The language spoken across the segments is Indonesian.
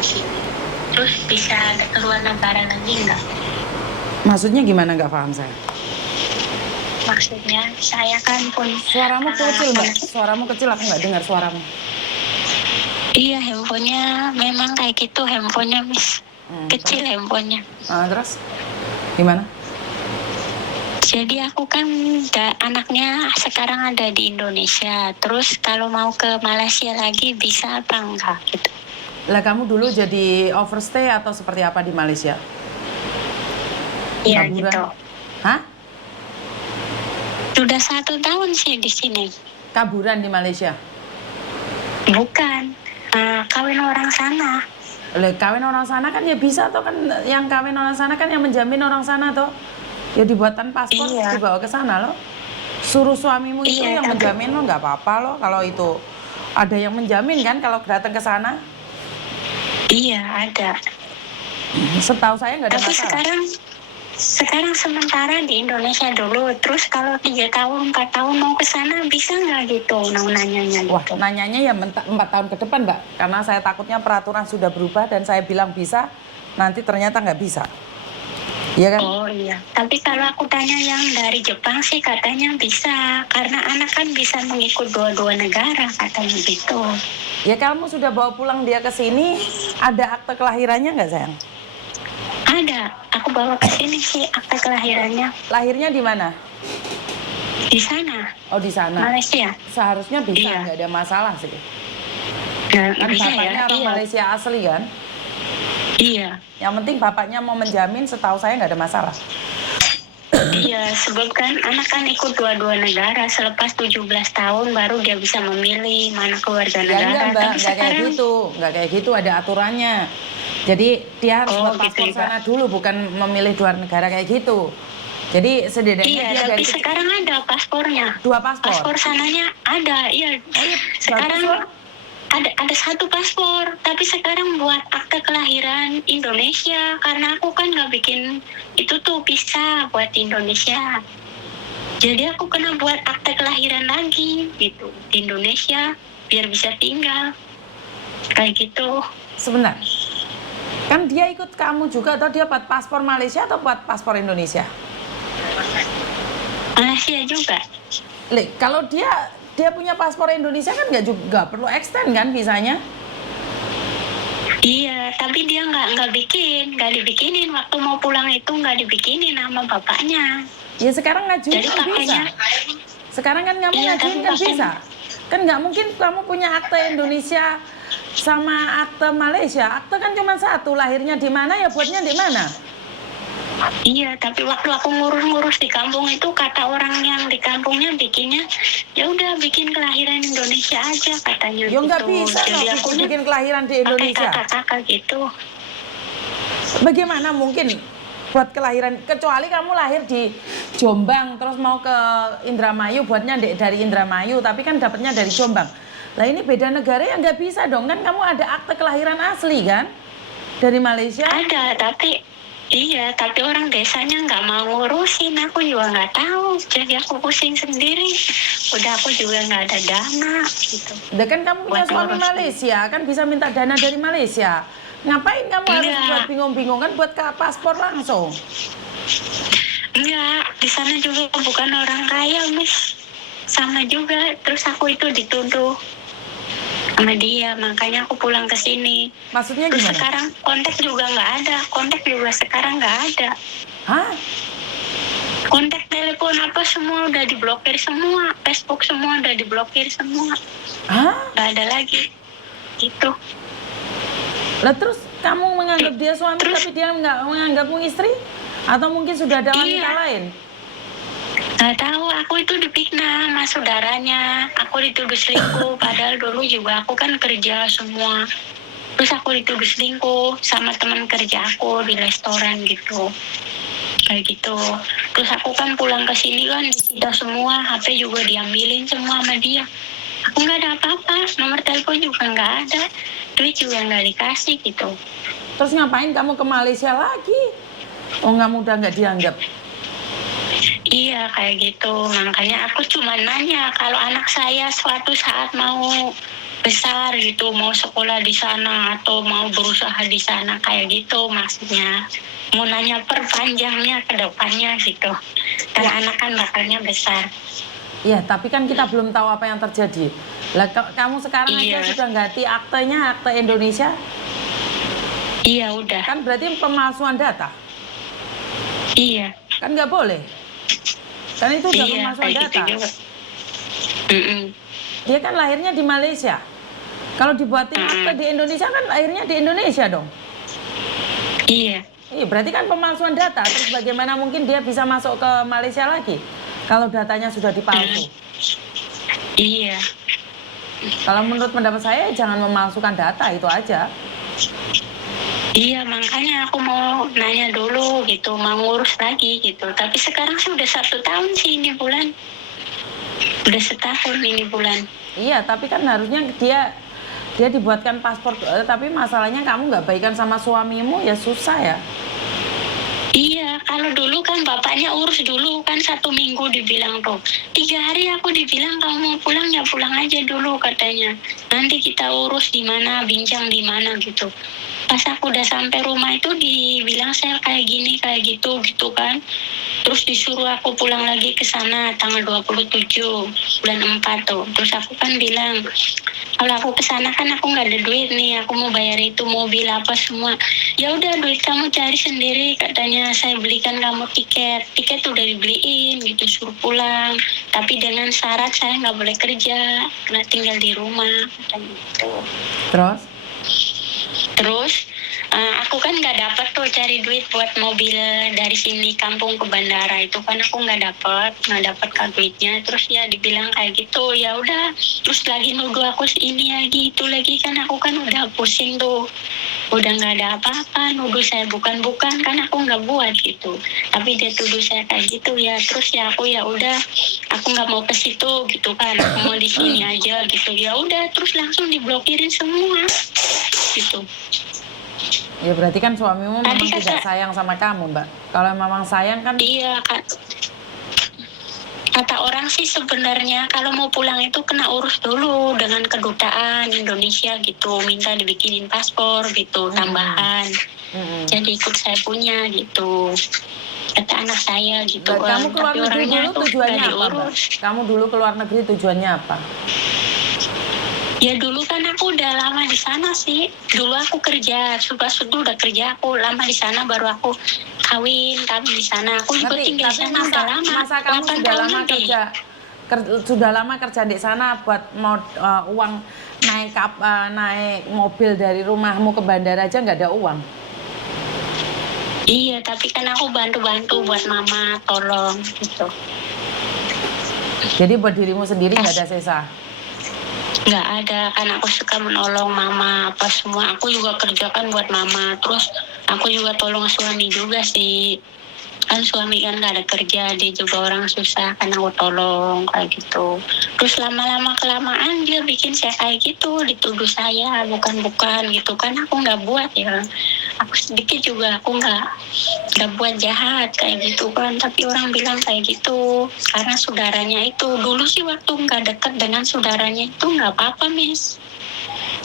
positif. Terus bisa keluar negara lagi nggak? Maksudnya gimana, nggak paham saya? Maksudnya saya kan pun Suaramu kecil, Mbak. Suaramu kecil, aku nggak dengar suaramu. Iya, handphonenya memang kayak gitu, handphonenya Miss. Kecil handphonenya. Terus gimana? Jadi aku kan anaknya sekarang ada di Indonesia. Terus kalau mau ke Malaysia lagi bisa apa enggak gitu? Lah kamu dulu jadi overstay atau seperti apa di Malaysia? Iya Kaburan? gitu. Hah? Sudah 1 tahun sih di sini. Kaburan di Malaysia? Bukan, kawin orang sana. Lah kawin orang sana kan ya bisa toh, kan yang kawin orang sana kan yang menjamin orang sana toh. Ya dibuatkan paspor, Iya. dibawa ke sana loh. Suruh suamimu itu Iya, yang tapi menjamin lo, nggak apa-apa loh kalau itu ada yang menjamin kan kalau datang ke sana. iya ada. Setahu saya nggak ada Tapi masalah. sekarang sementara di Indonesia dulu. Terus kalau 3 tahun 4 tahun mau ke sana bisa nggak gitu? Nanyanya Wah, gitu. nanyanya ya 4 tahun ke depan, Mbak. Karena saya takutnya peraturan sudah berubah dan saya bilang bisa, nanti ternyata nggak bisa. Iya kan? Oh iya. Tapi kalau aku tanya yang dari Jepang sih katanya bisa. Karena anak kan bisa mengikut dua-dua negara katanya gitu. Ya kamu sudah bawa pulang dia ke sini, ada akte kelahirannya nggak, sayang? Ada. Aku bawa ke sini sih akte kelahirannya. Lahirnya di mana? Di sana. Oh, di sana. Malaysia. Seharusnya bisa, Iya. nggak ada masalah sih. Nah, Kan bisa bapaknya ya. orang Iya. Malaysia asli kan? Iya. Yang penting bapaknya mau menjamin, setahu saya nggak ada masalah. Iya, sebab kan anak kan ikut dua-dua negara. Selepas 17 tahun baru dia bisa memilih mana keluarga Ya enggak, negara. Mbak, Tapi nggak kayak gitu. Nggak kayak gitu, ada aturannya. Jadi dia harus buat paspor gitu, sana dulu, bukan memilih luar negara kayak gitu. Jadi setidaknya Iya, dia tapi dari sekarang ada paspornya. 2 paspor. Paspor sananya ada, iya. Sekarang bagus loh. ada 1 paspor, tapi sekarang buat akte kelahiran Indonesia karena aku kan nggak bikin itu tuh visa buat Indonesia. Jadi aku kena buat akte kelahiran lagi gitu di Indonesia biar bisa tinggal kayak gitu. Sebentar. Kan dia ikut kamu juga atau dia buat paspor Malaysia atau buat paspor Indonesia? Malaysia juga. Kalau dia punya paspor Indonesia kan nggak perlu extend kan visanya? Iya, tapi dia nggak dibikinin waktu mau pulang itu nggak dibikinin sama bapaknya. Ya sekarang ngajuin Jadi kan bisa. pakainya. Sekarang kan kamu Iya, ngajuin tapi kan pakainya. bisa. Kan nggak mungkin kamu punya akte Indonesia sama akte Malaysia. Akte kan cuma satu, lahirnya di mana ya buatnya di mana. Iya, tapi waktu aku ngurus-ngurus di kampung itu kata orang yang di kampungnya bikinnya ya udah bikin kelahiran Indonesia aja katanya. Ya nggak gitu. bisa Jadi loh aku bikin kelahiran di Indonesia. pakai kakak-kakak gitu. Bagaimana mungkin buat kelahiran, kecuali kamu lahir di Jombang terus mau ke Indramayu buatnya dari Indramayu, tapi kan dapatnya dari Jombang. Lah ini beda negara ya nggak bisa dong, kan kamu ada akte kelahiran asli kan dari Malaysia. Ada, tapi orang desanya nggak mau ngurusin. Aku juga nggak tahu, jadi aku pusing sendiri. Udah aku juga nggak ada dana gitu. Udah kan kamu punya Buat suami ngurus. Malaysia, kan bisa minta dana dari Malaysia. Ngapain kamu harus Enggak. buat bingung-bingung, kan buat ke paspor langsung. Enggak, di sana juga bukan orang kaya, Miss. Sama juga, terus aku itu dituduh sama dia, makanya aku pulang ke sini. Maksudnya Terus gimana? sekarang kontak juga nggak ada, kontak juga sekarang nggak ada. Hah? Kontak telepon apa semua udah diblokir semua, Facebook semua udah diblokir semua, Hah? nggak ada lagi. Gitu. Lah terus kamu menganggap dia suami Terus- tapi dia nggak menganggapmu istri? Atau mungkin sudah ada wanita Iya. lain? Nggak tahu, aku itu dipikna sama saudaranya. Aku dituduh selingkuh, padahal dulu juga aku kan kerja semua. Terus aku dituduh selingkuh sama teman kerja aku di restoran gitu. Kayak gitu. Terus aku kan pulang ke sini kan disita semua, HP juga diambilin semua sama dia. Aku nggak ada apa-apa, nomor telepon juga nggak ada, duit juga nggak dikasih gitu. Terus ngapain kamu ke Malaysia lagi? Oh, kamu udah nggak dianggap. Iya kayak gitu, makanya aku cuma nanya kalau anak saya suatu saat mau besar gitu, mau sekolah di sana atau mau berusaha di sana kayak gitu maksudnya. Mau nanya perpanjangnya ke depannya gitu. Kan Ya. anak kan bakalnya besar. Iya, tapi kan kita belum tahu apa yang terjadi. Lah kamu sekarang aja Iya, sudah ganti aktenya, akte Indonesia, iya udah. kan berarti pemalsuan data. Iya, Kan nggak boleh. Kan itu udah iya pemalsuan kayak gitu data. juga. Mm-mm. Dia kan lahirnya di Malaysia. Kalau dibuatin akte di Indonesia kan lahirnya di Indonesia dong. Iya, Iya, berarti kan pemalsuan data. Terus bagaimana mungkin dia bisa masuk ke Malaysia lagi kalau datanya sudah dipalsu? iya, Kalau menurut pendapat saya jangan memalsukan data, itu aja. iya makanya aku mau nanya dulu gitu, mau ngurus lagi gitu. Tapi sekarang sih udah 1 tahun sih ini bulan. Udah setahun ini bulan. Iya, tapi kan harusnya dia dibuatkan paspor, tapi masalahnya kamu nggak baikan sama suamimu, ya susah ya. Iya, kalau dulu kan bapaknya urus dulu kan 1 minggu dibilang tuh. 3 hari aku dibilang kamu mau pulang ya pulang aja dulu katanya. Nanti kita urus di mana, bincang di mana gitu. Pas aku udah sampai rumah itu dibilang saya kayak gini kayak gitu gitu kan. Terus disuruh aku pulang lagi ke sana tanggal 27 bulan 4 tuh. Terus aku kan bilang kalau aku ke sana kan aku nggak ada duit nih, aku mau bayar itu mobil apa semua. Ya udah duit kamu cari sendiri katanya, saya belikan kamu tiket udah dibeliin gitu, suruh pulang tapi dengan syarat saya nggak boleh kerja, kena tinggal di rumah katanya gitu. Terus? Terus aku kan nggak dapat tuh cari duit buat mobil dari sini kampung ke bandara itu kan aku nggak dapat kan duitnya. Terus ya dibilang kayak gitu, ya udah. Terus lagi nuduh aku ini lagi itu lagi, kan aku kan udah pusing tuh, udah nggak ada apa-apa, nuduh saya bukan kan aku nggak buat gitu. Tapi dia tuduh saya kayak gitu ya. Terus ya aku ya udah, aku nggak mau ke situ gitu kan, aku mau di sini aja gitu. Ya udah, terus langsung diblokirin semua gitu. Ya berarti kan suamimu Tadi memang tidak sayang sama kamu, Mbak. Kalau memang sayang kan, iya kata orang sih sebenarnya kalau mau pulang itu kena urus dulu dengan kedutaan Indonesia gitu, minta dibikinin paspor gitu tambahan. Jadi ikut saya punya gitu, kata anak saya gitu. Mbak, kamu keluar Tapi negeri orangnya dulu tuh tujuannya nggak apa, Mbak? diurus. Kamu dulu keluar negeri tujuannya apa? Ya dulu kan aku udah lama di sana sih. Dulu aku kerja, sudah udah kerja, aku lama di sana, baru aku kawin di sana. Aku juga Ngerti, tinggal di tapi sana udah lama. masa kamu 8 sudah tahun lama lebih. sudah lama kerja di sana buat mau uang naik mobil dari rumahmu ke bandara aja nggak ada uang. Iya, tapi kan aku bantu-bantu buat mama, tolong gitu. Jadi buat dirimu sendiri nggak ada sisa. Nggak ada, kan aku suka menolong mama apa semua. Aku juga kerjakan buat mama. Terus aku juga tolong suami juga sih. Kan suami kan nggak ada kerja, dia juga orang susah, kan aku tolong kayak gitu. Terus lama-lama kelamaan dia bikin saya kayak gitu, dituduh saya bukan gitu kan, aku nggak buat ya. Aku sedikit juga aku nggak buat jahat kayak gitu kan, tapi orang bilang kayak gitu karena saudaranya itu. Dulu sih waktu nggak deket dengan saudaranya itu nggak apa-apa, Miss.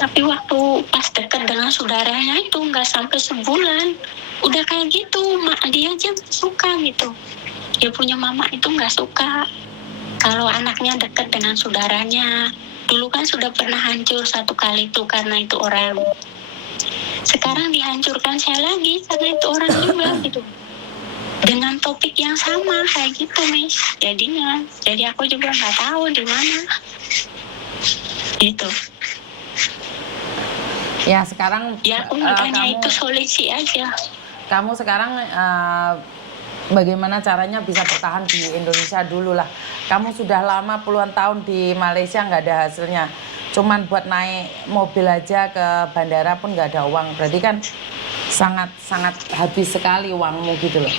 Tapi waktu pas dekat dengan saudaranya itu nggak sampai sebulan, udah kayak gitu, mak dia aja nggak suka gitu. Dia punya mama itu nggak suka kalau anaknya dekat dengan saudaranya. Dulu kan sudah pernah hancur 1 kali tuh karena itu orang. Sekarang dihancurkan saya lagi karena itu orang juga gitu. Dengan topik yang sama kayak gitu, Miss. Jadinya, jadi aku juga nggak tahu di mana. Gitu. Ya sekarang Ya aku makanya kamu itu solusi aja. kamu sekarang bagaimana caranya bisa bertahan di Indonesia dulu lah. Kamu sudah lama puluhan tahun di Malaysia nggak ada hasilnya. Cuman buat naik mobil aja ke bandara pun nggak ada uang. Berarti kan sangat habis sekali uangmu gitu loh.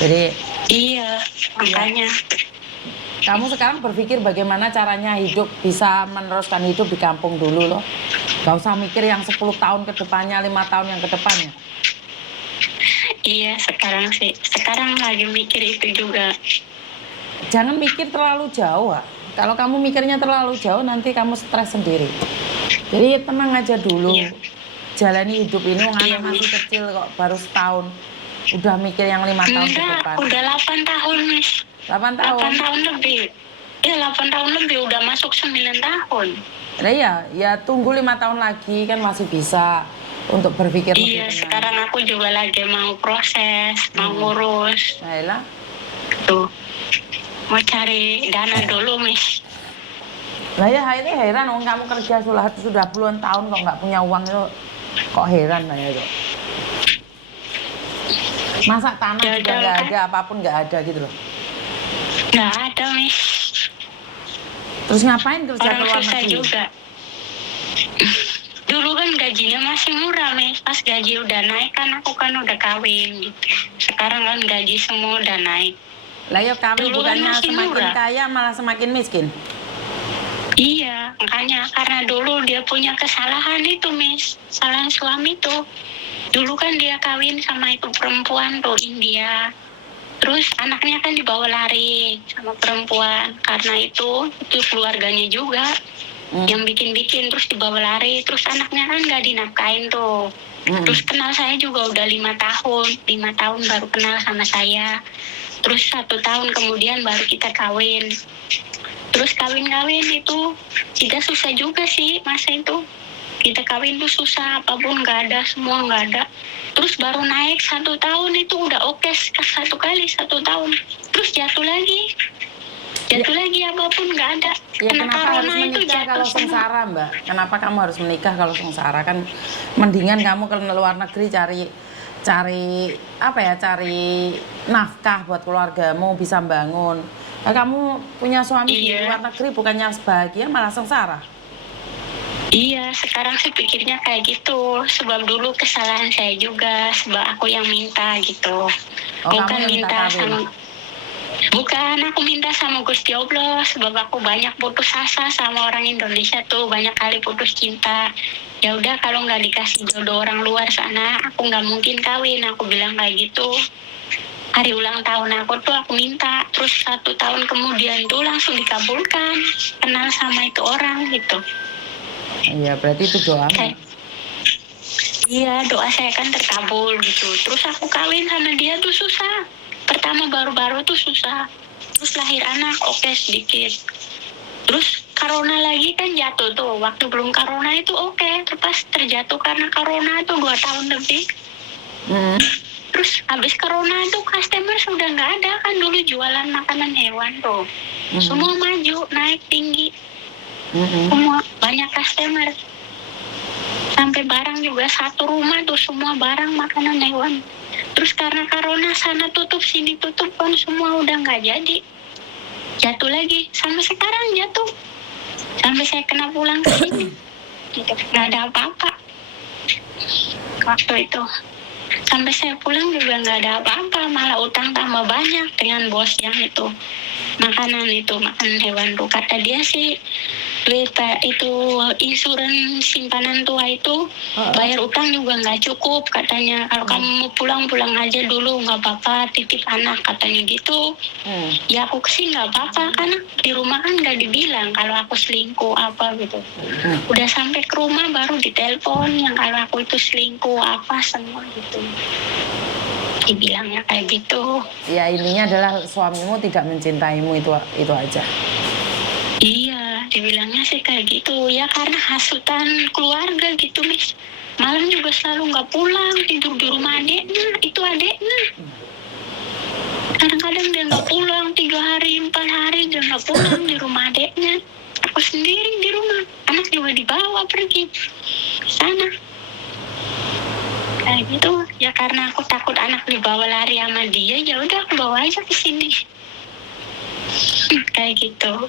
Jadi Iya, makanya. kamu sekarang berpikir bagaimana caranya bisa meneruskan hidup di kampung dulu loh. Gak usah mikir yang 10 tahun ke depannya, 5 tahun yang ke depannya. Iya, sekarang lagi mikir itu juga. Jangan mikir terlalu jauh. Kalau kamu mikirnya terlalu jauh nanti kamu stres sendiri. Jadi tenang aja dulu. Iya. Jalani hidup ini, wong Iya, anak masih Miss. kecil kok, baru setahun. Udah mikir yang 5 tahun ke Enggak, depan. udah 8 tahun, Miss. 8 8 tahun. tahun lebih. Iya, 8 tahun lebih, udah masuk 9 tahun. Nah ya tunggu 5 tahun lagi kan masih bisa untuk berpikir lebih Iya, tenang. sekarang aku juga lagi mau proses, mau ngurus. Nah, Tuh. Mau cari dana dulu, Miss. lah ya ini heran, wong kamu kerja sudah puluhan tahun kok nggak punya uang itu, kok heran lah ya itu. Masa tanah Ya juga udah, nggak kan? ada, apapun nggak ada gitu loh. Nggak ada, Miss. Terus ngapain kerja Orang ke luar susah negeri? juga. Dulu kan gajinya masih murah, Miss. Pas gaji udah naik kan aku kan udah kawin gitu. Sekarang kan gaji semua udah naik. Lah ya kawin Dulu kan bukannya masih semakin murah. kaya malah semakin miskin. Iya, makanya karena dulu dia punya kesalahan itu, Miss. Kesalahan suami tuh. Dulu kan dia kawin sama itu perempuan tuh, India. Terus anaknya kan dibawa lari sama perempuan. Karena itu keluarganya juga yang bikin-bikin, terus dibawa lari. Terus anaknya kan nggak dinafkain tuh. Terus kenal saya juga udah 5 tahun. 5 tahun baru kenal sama saya. Terus 1 tahun kemudian baru kita kawin. Terus kawin-kawin itu kita susah juga sih masa itu. Kita kawin tuh susah, apapun nggak ada, semua nggak ada. Terus baru naik 1 tahun itu udah oke, 1 tahun. Terus jatuh lagi. Jatuh lagi, apapun nggak ada. Ya Kena kenapa harus corona itu menikah jatuh kalau semua. sengsara, Mbak? Kenapa kamu harus menikah kalau sengsara? Kan mendingan kamu ke luar negeri cari apa ya, cari nafkah buat keluargamu, bisa bangun. Nah, kamu punya suami di Iya. luar negeri bukannya bahagia malah sengsara. Iya, sekarang sih pikirnya kayak gitu. Sebab dulu kesalahan saya juga, sebab aku yang minta gitu. Oh, kamu yang minta kawin? Bukan, aku minta sama Gusti Allah. Sebab aku banyak putus asa sama orang Indonesia tuh, banyak kali putus cinta. Ya udah, kalau nggak dikasih jodoh orang luar sana, aku nggak mungkin kawin. Aku bilang kayak gitu. Hari ulang tahun aku tuh aku minta, terus 1 tahun kemudian tuh langsung dikabulkan. Kenal sama itu orang gitu. Iya, berarti itu doamu. Iya, doa saya kan terkabul gitu. Terus aku kawin sama dia tuh susah. Pertama baru-baru tuh susah. Terus lahir anak oke sedikit. Terus corona lagi kan jatuh tuh. Waktu belum corona itu oke. Terus terjatuh karena corona itu 2 tahun lebih. Terus habis corona itu customer sudah nggak ada kan, dulu jualan makanan hewan tuh. Semua maju, naik tinggi. Semua banyak customer. Sampai barang juga satu rumah tuh semua barang makanan hewan. Terus karena corona sana tutup sini tutup kan semua udah nggak jadi. Jatuh lagi, sampai sekarang jatuh. Sampai saya kena pulang ke sini. Gitu. Nggak ada apa-apa. Waktu itu. Sampai saya pulang juga nggak ada apa-apa, malah utang tambah banyak dengan bos yang itu. Makanan hewan tuh. Kata dia sih, duit itu insuransi simpanan tua itu bayar utang juga nggak cukup katanya. Kalau kamu mau pulang aja dulu, nggak apa-apa, titip anak katanya gitu. Ya aku sih nggak apa-apa, karena di rumah kan nggak dibilang kalau aku selingkuh apa gitu. Udah sampai ke rumah baru ditelepon yang kalau aku itu selingkuh apa semua gitu. Dibilangnya kayak gitu. Ya intinya adalah suamimu tidak mencintaimu, itu aja. Iya, dibilangnya sih kayak gitu. Ya karena hasutan keluarga gitu, Miss. Malam juga selalu nggak pulang, tidur di rumah adeknya. Itu adeknya. Kadang-kadang dia nggak pulang, 3 hari, 4 hari dia nggak pulang di rumah adeknya. Aku sendiri di rumah. Anak juga dibawa pergi ke sana. Kayak gitu. Ya karena aku takut anak dibawa lari sama dia, ya udah aku bawa aja ke sini. Kayak gitu.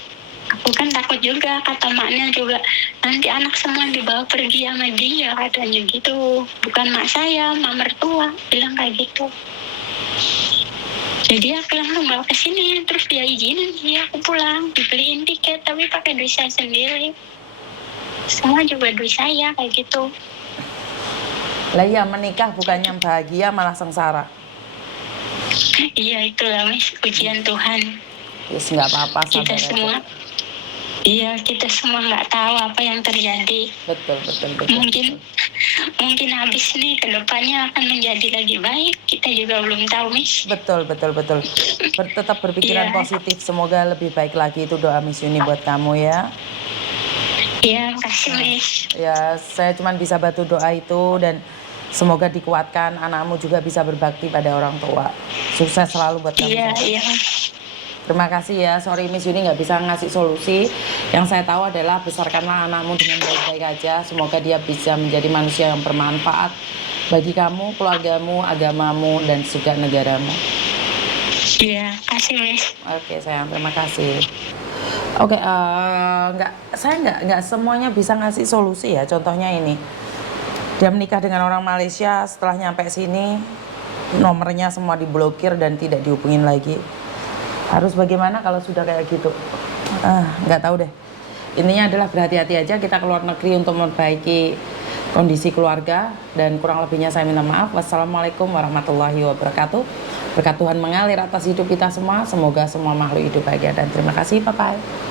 Aku kan takut juga, kata maknya juga, nanti anak semua dibawa pergi sama dia, katanya gitu. Bukan mak saya, mak mertua, bilang kayak gitu. Jadi aku langsung bawa ke sini, terus dia izinin dia aku pulang, dibeliin tiket tapi pakai duit saya sendiri. Semua juga duit saya kayak gitu. Lah iya, menikah bukannya bahagia malah sengsara. Iya itulah, Miss, ujian Tuhan. Yes, nggak apa-apa, Kita sabar semua. aja. Iya, kita semua nggak tahu apa yang terjadi. Betul, betul, betul. Mungkin mungkin habis nih kedepannya akan menjadi lagi baik. Kita juga belum tahu, Miss. Betul, betul, betul. Tetap berpikiran Iya, positif, semoga lebih baik lagi, itu doa Miss Yuni buat kamu ya. iya, makasih, Miss. Ya, saya cuma bisa bantu doa itu dan semoga dikuatkan, anakmu juga bisa berbakti pada orang tua. Sukses selalu buat kamu. Iya, sayang. iya. Terima kasih ya, sorry Miss Yuni nggak bisa ngasih solusi. Yang saya tahu adalah besarkanlah anakmu dengan baik-baik aja. Semoga dia bisa menjadi manusia yang bermanfaat bagi kamu, keluargamu, agamamu, dan juga negaramu. Iya, kasih, Miss. Oke sayang, terima kasih. Oke, saya nggak semuanya bisa ngasih solusi ya. Contohnya ini, dia menikah dengan orang Malaysia, setelah nyampe sini nomornya semua diblokir dan tidak dihubungin lagi. Harus bagaimana kalau sudah kayak gitu? Nggak tahu deh. Intinya adalah berhati-hati aja, kita keluar negeri untuk memperbaiki kondisi keluarga, dan kurang lebihnya saya minta maaf. Wassalamualaikum warahmatullahi wabarakatuh. Berkat Tuhan mengalir atas hidup kita semua. Semoga semua makhluk hidup bahagia dan terima kasih. Bye-bye.